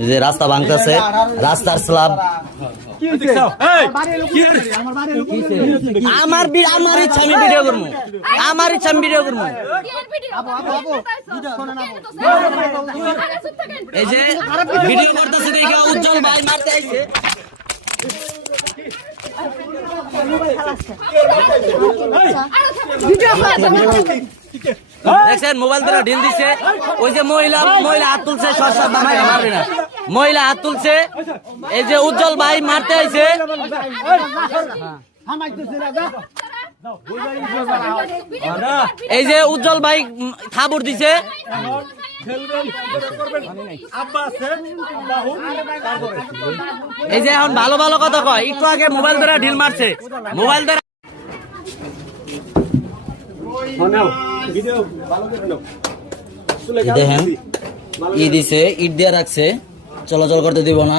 এই যে রাস্তা ভাঙতেছে রাস্তার স্ল্যাব আমার বি- আমার ইচ্ছা আমি ভিডিও করব আমার ইচ্ছা আমি ভিডিও করব এই যে ভিডিও করতেছে দেখে উজ্জ্বল ভাই মারতে আইছে দেখছেন মোবাইল দ্বারা ঢিল দিছে ওই যে মহিলা মহিলা হাত তুলছে সরষা বানাই মারবে না মহিলা হাত তুলছে। এই যে উজ্জ্বল ভাই মারতে আইছে। এই যে উজ্জ্বল ভাই থাবুর দিছে। এই যে এখন ভালো ভালো কথা কয়। একটু আগে মোবাইল দ্বারা ঢিল মারছে। মোবাইল দ্বারা ই দিছে ইট দিয়ে রাখছে। চলাচল করতে দিব না।